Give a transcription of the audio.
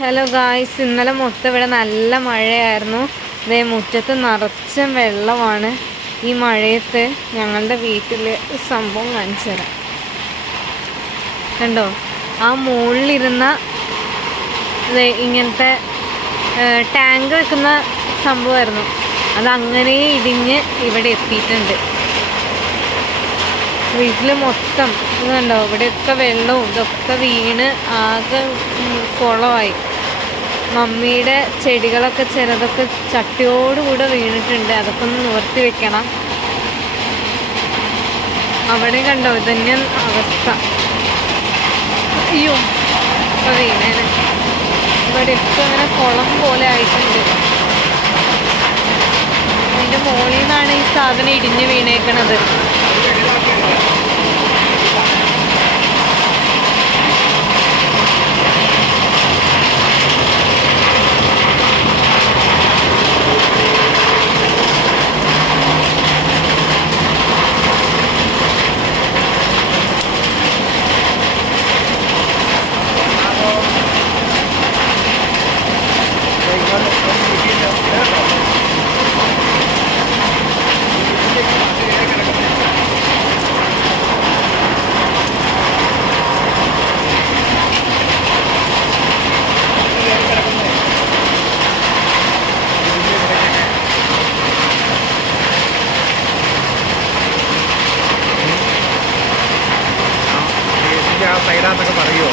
Hello guys, ഇന്നലെ മൊത്തം ഇവിടെ നല്ല മഴയായിരുന്നു. ദേ മുറ്റത്ത് നിറച്ചും വെള്ളമാണ്. ഈ മഴയത്ത് ഞങ്ങളുടെ വീട്ടിൽ സംഭവം കാണിച്ചു തരാം. കണ്ടോ, ആ മുകളിലിരുന്ന ഇങ്ങനത്തെ ടാങ്ക് വെക്കുന്ന സംഭവമായിരുന്നു. അതങ്ങനെ ഇടിഞ്ഞ് ഇവിടെ എത്തിയിട്ടുണ്ട്. വീട്ടിൽ മൊത്തം ഇത് കണ്ടോ, ഇവിടെയൊക്കെ വെള്ളവും ഇതൊക്കെ വീണ് ആകെ കുളമായി. മമ്മിയുടെ ചെടികളൊക്കെ ചിലതൊക്കെ ചട്ടിയോടുകൂടെ വീണിട്ടുണ്ട്. അതൊക്കെ ഒന്ന് നിവർത്തി വെക്കണം. അവിടെ കണ്ടോ, ഇതന്നെ അവസ്ഥ. അയ്യോ, ഇപ്പൊ വീണേനെ. ഇവിടെയൊക്കെ അങ്ങനെ കുളം പോലെ ആയിട്ടുണ്ട്. അതിൻ്റെ മുകളിൽ നിന്നാണ് ഈ സാധനം ഇടിഞ്ഞ് വീണേക്കണത്. സൈഡാന്നൊക്കെ പറയൂ.